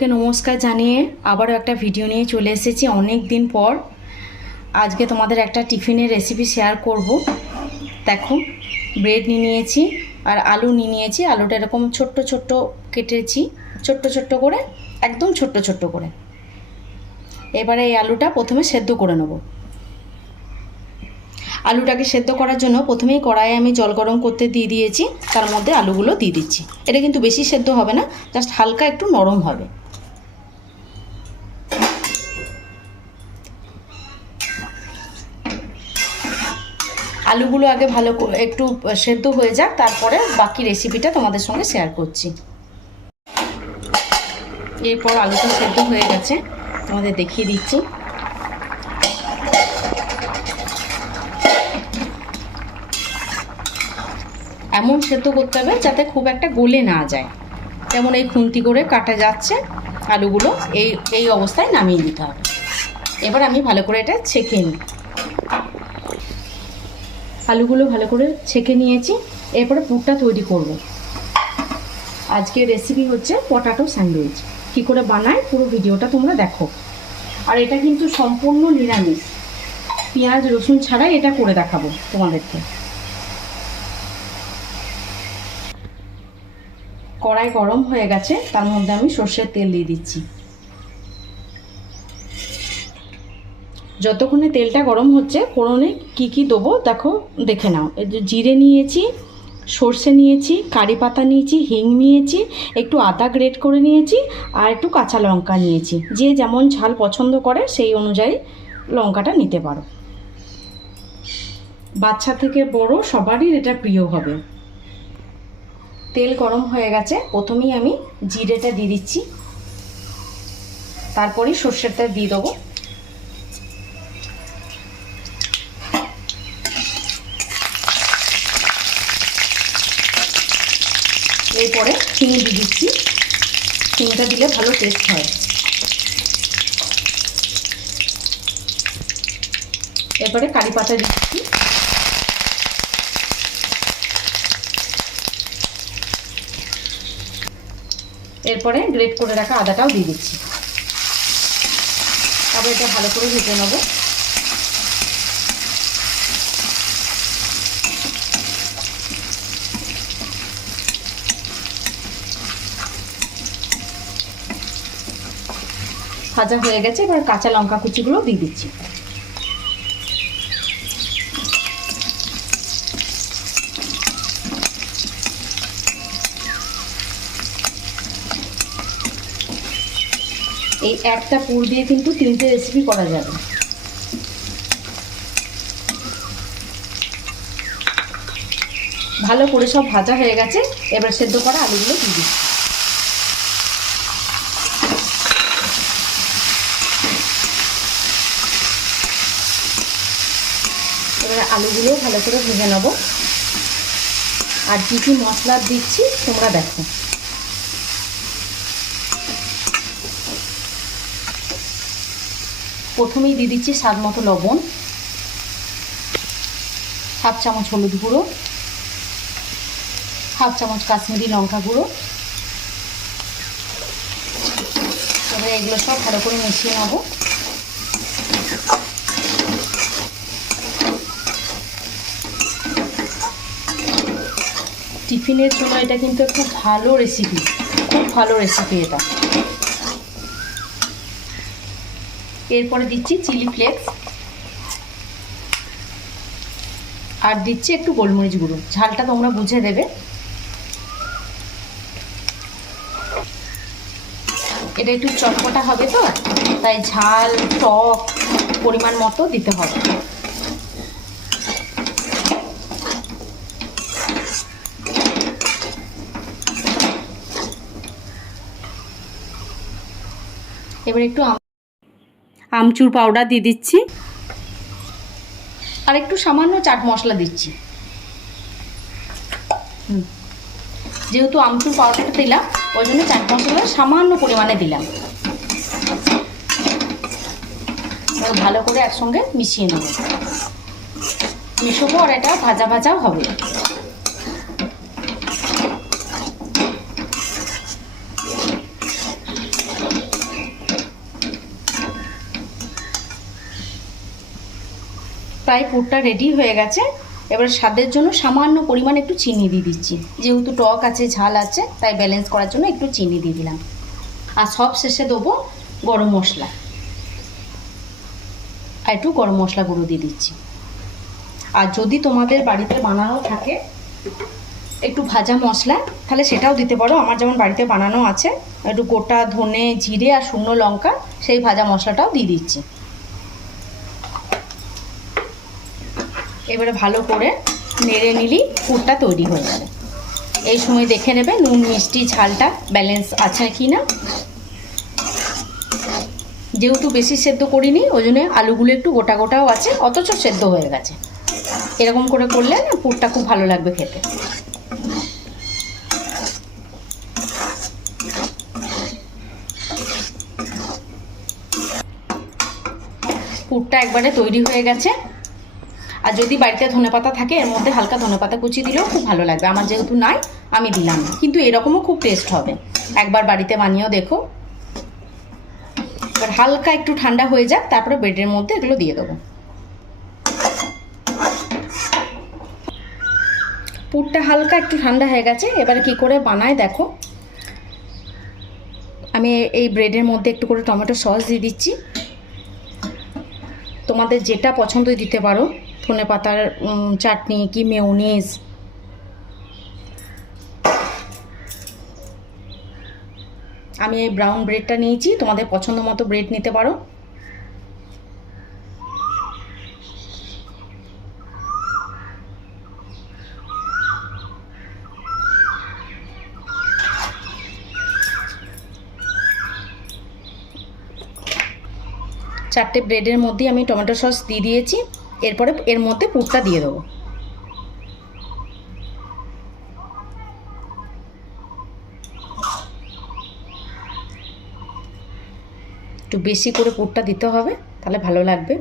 সকলকে নমস্কার জানিয়ে আবারও একটা ভিডিও নিয়ে চলে এসেছি অনেক দিন পর। আজকে তোমাদের একটা টিফিনের রেসিপি শেয়ার করব। দেখো, ব্রেড নিয়ে নিয়েছি আর আলু নিয়ে নিয়েছি। আলুটা এরকম ছোট্ট ছোট্ট কেটেছি, ছোট্ট ছোট্ট করে, একদম ছোট্ট ছোট্ট করে। এবারে এই আলুটা প্রথমে সেদ্ধ করে নেব। আলুটাকে সেদ্ধ করার জন্য প্রথমেই কড়াইয়ে আমি জল গরম করতে দিয়ে দিয়েছি, তার মধ্যে আলুগুলো দিয়ে দিচ্ছি। এটা কিন্তু বেশি সেদ্ধ হবে না, জাস্ট হালকা একটু নরম হবে। আলুগুলো আগে ভালো করে একটু সেদ্ধ হয়ে যাক, তারপরে বাকি রেসিপিটা তোমাদের সঙ্গে শেয়ার করছি। এরপর আলুটা সেদ্ধ হয়ে গেছে, তোমাদের দেখিয়ে দিচ্ছি। এমন সেদ্ধ করতে হবে যাতে খুব একটা গলে না যায়, যেমন এই খুন্তি করে কাটা যাচ্ছে আলুগুলো, এই অবস্থায় নামিয়ে দিতে হবে। এবার আমি ভালো করে এটা ছেঁকে নিই। আলুগুলো ভালো করে ছেঁকে নিয়েছি, এরপরে পুরটা তৈরি করব। আজকের রেসিপি হচ্ছে পটাটো স্যান্ডউইচ। কী করে বানায় পুরো ভিডিওটা তোমরা দেখো। আর এটা কিন্তু সম্পূর্ণ নিরামিষ, পেঁয়াজ রসুন ছাড়াই এটা করে দেখাবো তোমাদেরকে। কড়াই গরম হয়ে গেছে, তার মধ্যে আমি সর্ষের তেল দিয়ে দিচ্ছি। যতক্ষণে তেলটা গরম হচ্ছে ফোড়নে কি কি দেবো দেখো, দেখে নাও। এই যে জিরে নিয়েছি, সর্ষে নিয়েছি, কারি পাতা নিয়েছি, হিং নিয়েছি, একটু আদা গ্রেট করে নিয়েছি, আর একটু কাঁচা লঙ্কা নিয়েছি। যে যেমন ঝাল পছন্দ করে সেই অনুযায়ী লঙ্কাটা নিতে পারো। বাচ্চা থেকে বড় সবারই এটা প্রিয় হবে। তেল গরম হয়ে গেছে, প্রথমেই আমি জিরেটা দিয়ে দিচ্ছি, তারপরেই সর্ষেরটা দিয়ে দেবো। এরপরে চিনি দিয়ে দিচ্ছি, চিনিটা দিলে ভালো টেস্ট হয়। এরপরে কারি পাতা দিচ্ছি, এরপরে গ্রেট করে রাখা আদাটাও দিয়ে দিচ্ছি। তারপরে এটা ভালো করে ভেজে নেব। ভাজা হয়ে গেছে, এবার কাঁচা লঙ্কা কুচিগুলো দিয়ে দিচ্ছি। এই একটা পুর দিয়ে কিন্তু 3টে রেসিপি করা যাবে। ভালো করে সব ভাজা হয়ে গেছে, এবার সেদ্ধ করা আলুগুলো দিয়ে দিচ্ছি। এবারে আলুগুলো ভালো করে ভেজে নেব। আর কী কী মশলা দিচ্ছি তোমরা দেখো। প্রথমেই দিয়ে দিচ্ছি স্বাদ মতো লবণ, হাফ চামচ হলুদ গুঁড়ো, হাফ চামচ কাশ্মীরি লঙ্কা গুঁড়ো। এবারে এগুলো সব ভালো করে মিশিয়ে নেব। টিফিনের জন্য এটা কিন্তু খুব ভালো রেসিপি, খুব ভালো রেসিপি এটা। এরপরে দিচ্ছি চিলি ফ্লেক্স, আর দিচ্ছি একটু গোলমরিচ গুঁড়ো। ঝালটা তোমরা বুঝে দেবে। এটা একটু চটপটা হবে তো, তাই ঝাল টক পরিমাণ মতো দিতে হবে। এবার একটু আমচুর পাউডার দিয়ে দিচ্ছি, আর একটু সামান্য চাট মশলা দিচ্ছি। যেহেতু আমচুর পাউডারটা দিলাম, ওই জন্য চাট মশলা সামান্য পরিমাণে দিলাম। ভালো করে একসঙ্গে মিশিয়ে নেব, মিশাবো, আর এটা ভাজা ভাজাও হবে। প্রায় পুরটা রেডি হয়ে গেছে। এবার স্বাদের জন্য সামান্য পরিমাণ একটু চিনি দিয়ে দিচ্ছি, যেহেতু টক আছে ঝাল আছে তাই ব্যালেন্স করার জন্য একটু চিনি দিয়ে দিলাম। আর সব শেষে দেবো গরম মশলা, আর একটু গরম মশলা গুঁড়ো দিয়ে দিচ্ছি। আর যদি তোমাদের বাড়িতে বানানো থাকে একটু ভাজা মশলা তাহলে সেটাও দিতে পারো। আমার যেমন বাড়িতে বানানো আছে, একটু গোটা ধনে জিরে আর শুকনো লঙ্কা সেই ভাজা মশলাটাও দিয়ে দিচ্ছি। এবারে ভালো করে নেড়ে নিলেই পুরটা তৈরি হয়ে যাবে। এই সময় দেখে নেবে নুন মিষ্টি ঝালটা ব্যালেন্স আছে কি না। যেহেতু বেশি সেদ্ধ করিনি ওই জন্য আলুগুলো একটু গোটা গোটাও আছে, অথচ সেদ্ধ হয়ে গেছে। এরকম করে করলে না পুরটা খুব ভালো লাগবে খেতে। পুরটা একবারে তৈরি হয়ে গেছে। আর যদি বাড়িতে ধনেপাতা থাকে এর মধ্যে হালকা ধনেপাতা কুচি দিলেও খুব ভালো লাগবে। আমার যেহেতু নাই আমি দিলাম না, কিন্তু এরকমও খুব টেস্ট হবে। একবার বাড়িতে বানিয়েও দেখো। এবার হালকা একটু ঠান্ডা হয়ে যাক, তারপরে ব্রেডের মধ্যে এগুলো দিয়ে দেবো। পুরটা হালকা একটু ঠান্ডা হয়ে গেছে। এবারে কি করে বানায় দেখো। আমি এই ব্রেডের মধ্যে একটু করে টমেটো সস দিয়ে দিচ্ছি। তোমাদের যেটা পছন্দ দিতে পারো, ধনেপাতার চাটনি কি মেয়োনিজ। আমি এই ব্রাউন ব্রেডটা নিয়েছি, তোমাদের পছন্দ মতো ব্রেড নিতে পারো। চারটে ব্রেডের মধ্যে আমি টমেটো সস দিয়ে দিয়েছি। এরপরে এর মধ্যে পুরটা দিয়ে দেবো। একটু বেশি করে পুরটা দিতে হবে, তাহলে ভালো লাগবে।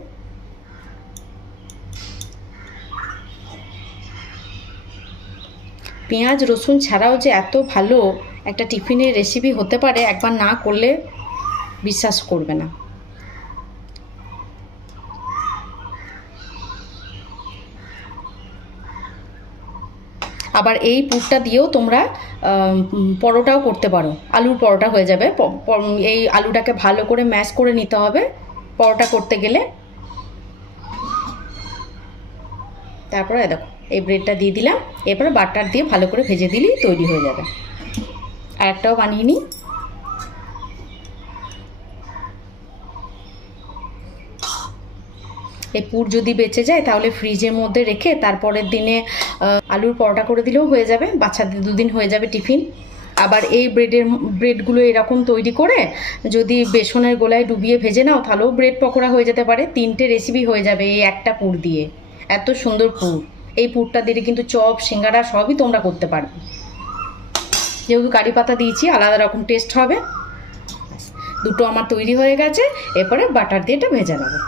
পেঁয়াজ রসুন ছাড়াও যে এত ভালো একটা টিফিনের রেসিপি হতে পারে, একবার না করলে বিশ্বাস করবে না। আবার এই পুরটা দিয়েও তোমরা পরোটাও করতে পারো, আলুর পরোটা হয়ে যাবে। এই আলুটাকে ভালো করে ম্যাশ করে নিতে হবে পরোটা করতে গেলে। তারপরে দেখো এই ব্রেডটা দিয়ে দিলাম। এরপরে বাটার দিয়ে ভালো করে ভেজে দিলেই তৈরি হয়ে যাবে। আর একটাও বানিয়ে নিই। এই পুর যদি বেঁচে যায় তাহলে ফ্রিজের মধ্যে রেখে তারপরের দিনে আলুর পরোটা করে দিলেও হয়ে যাবে, বাচ্চাদের দুদিন হয়ে যাবে টিফিন। আবার এই ব্রেডগুলো এরকম তৈরি করে যদি বেসনের গোলায় ডুবিয়ে ভেজে নাও তাহলেও ব্রেড পকোড়া হয়ে যেতে পারে। 3টে রেসিপি হয়ে যাবে এই একটা পুর দিয়ে। এত সুন্দর পুর। এই পুরটা দিয়ে কিন্তু চপ সিঙ্গাড়া সবই তোমরা করতে পারবে। যেহেতু কারি পাতা দিয়েছি আলাদা রকম টেস্ট হবে। দুটো আমার তৈরি হয়ে গেছে। এরপরে বাটার দিয়ে এটা ভেজে নেবো।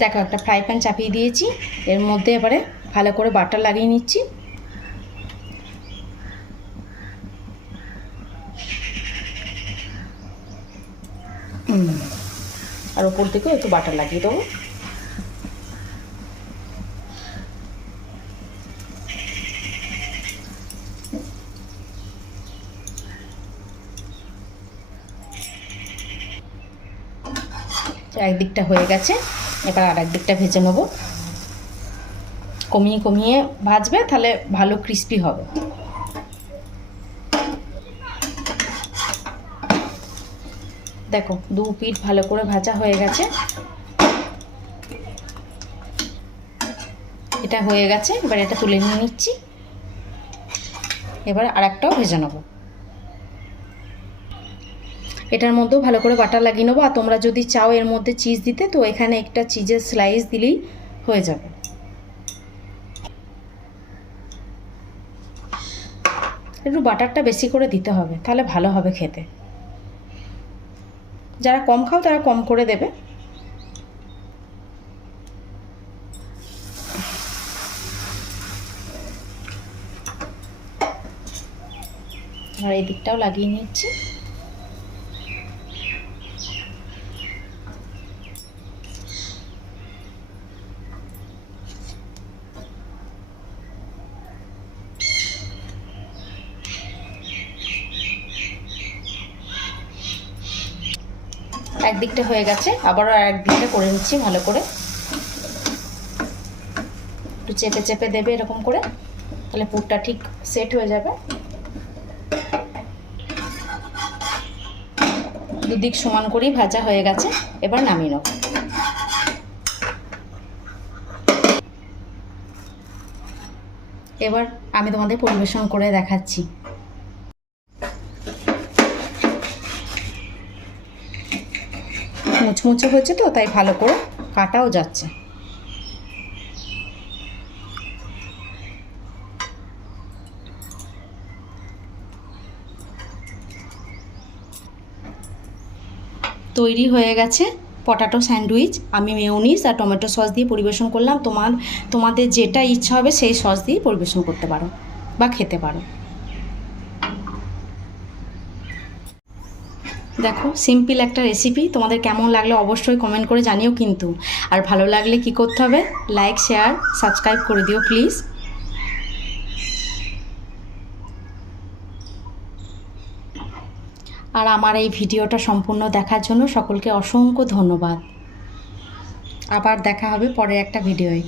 দেখো একটা ফ্রাই প্যান চাপিয়ে দিয়েছি, এর মধ্যে এবারে ভালো করে বাটার লাগিয়ে নিচ্ছি। আর ওপর থেকেও একটু বাটার লাগিয়ে দেবো। একদিকটা হয়ে গেছে, এবার আর একদিকটা ভেজে নেবো। কমিয়ে কমিয়ে ভাজবে, তাহলে ভালো ক্রিস্পি হবে। দেখো দু পিঠ ভালো করে ভাজা হয়ে গেছে। এটা হয়ে গেছে, এবার এটা তুলে নিয়ে নিচ্ছি। এবার আর একটাও ভেজে নেবো। এটার মধ্যেও ভালো করে বাটার লাগিয়ে নেবো। আর তোমরা যদি চাও এর মধ্যে চিজ দিতে, তো এখানে একটা চিজের স্লাইস দিলেই হয়ে যাবে। একটু বাটারটা বেশি করে দিতে হবে, তাহলে ভালো হবে খেতে। যারা কম খাও তারা কম করে দেবে। আর এই দিকটাও লাগিয়ে নিচ্ছি। একদিকটা হয়ে গেছে, আবারও একদিকটা করে নিচ্ছি ভালো করে। একটু চেপে চেপে দেবে এরকম করে, তাহলে পুরটা ঠিক সেট হয়ে যাবে। দুদিক সমান করেই ভাজা হয়ে গেছে, এবার নামিয়ে নেব। এবার আমি তোমাদের পরিবেশন করে দেখাচ্ছি। মুচমুচে হচ্ছে তো, তাই ভালো করে কাটাও যাচ্ছে। তৈরি হয়ে গেছে পটাটো স্যান্ডউইচ। আমি মেয়োনিজ আর টমেটো সস দিয়ে পরিবেশন করলাম। তোমাদের যেটা ইচ্ছা হবে সেই সস দিয়ে পরিবেশন করতে পারো বা খেতে পারো। দেখো, সিম্পল একটা রেসিপি। তোমাদের কেমন লাগলো অবশ্যই কমেন্ট করে জানিও কিন্তু। আর ভালো লাগলে কি করতে হবে? লাইক, শেয়ার, সাবস্ক্রাইব করে দিও প্লিজ। আর আমার এই ভিডিওটা সম্পূর্ণ দেখার জন্য সকলকে অসংখ্য ধন্যবাদ। আবার দেখা হবে পরের একটা ভিডিওয়।